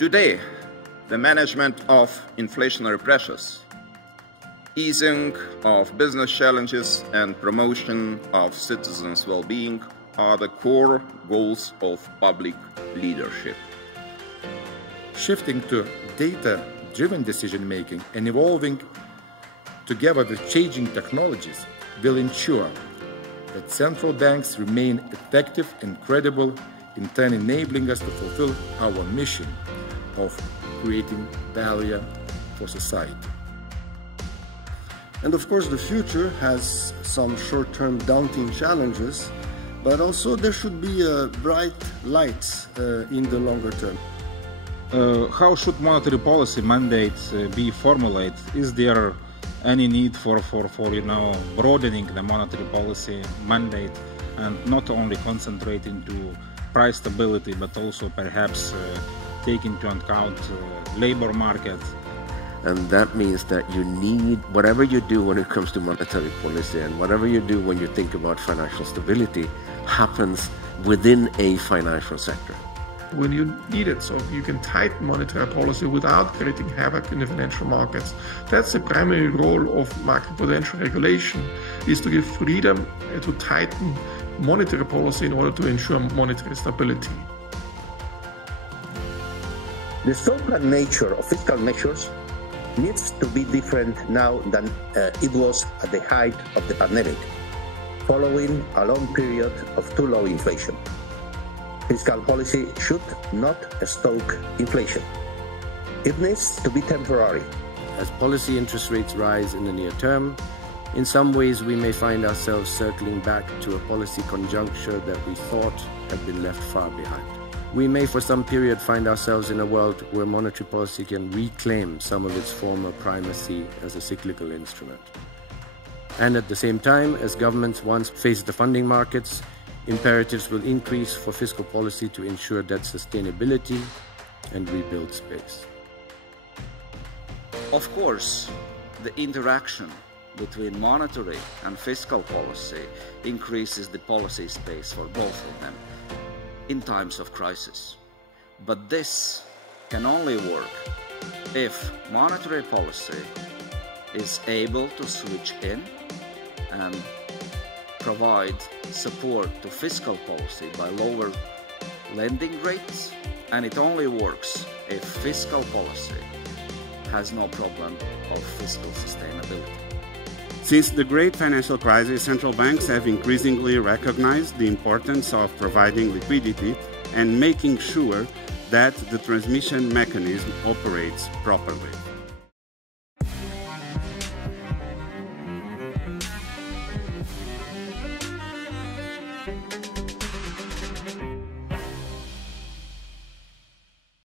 Today, the management of inflationary pressures, easing of business challenges, and promotion of citizens' well-being are the core goals of public leadership. Shifting to data-driven decision-making and evolving together with changing technologies will ensure that central banks remain effective and credible in turn enabling us to fulfill our mission of creating value for society. And of course, the future has some short-term daunting challenges, but also there should be bright lights in the longer term. How should monetary policy mandates be formulated? Is there any need for broadening the monetary policy mandate and not only concentrating to price stability, but also perhaps take into account labor market? And that means that you need, whatever you do when it comes to monetary policy and whatever you do when you think about financial stability happens within a financial sector. When you need it, so you can tighten monetary policy without creating havoc in the financial markets. That's the primary role of macroprudential regulation, is to give freedom to tighten monetary policy in order to ensure monetary stability. The scope and nature of fiscal measures needs to be different now than it was at the height of the pandemic, following a long period of too low inflation. Fiscal policy should not stoke inflation. It needs to be temporary. As policy interest rates rise in the near term, in some ways we may find ourselves circling back to a policy conjuncture that we thought had been left far behind. We may for some period find ourselves in a world where monetary policy can reclaim some of its former primacy as a cyclical instrument. And at the same time, as governments once face the funding markets, imperatives will increase for fiscal policy to ensure debt sustainability and rebuild space. Of course, the interaction between monetary and fiscal policy increases the policy space for both of them in times of crisis. But this can only work if monetary policy is able to switch in and provide support to fiscal policy by lower lending rates, and it only works if fiscal policy has no problem of fiscal sustainability. Since the great financial crisis, central banks have increasingly recognized the importance of providing liquidity and making sure that the transmission mechanism operates properly.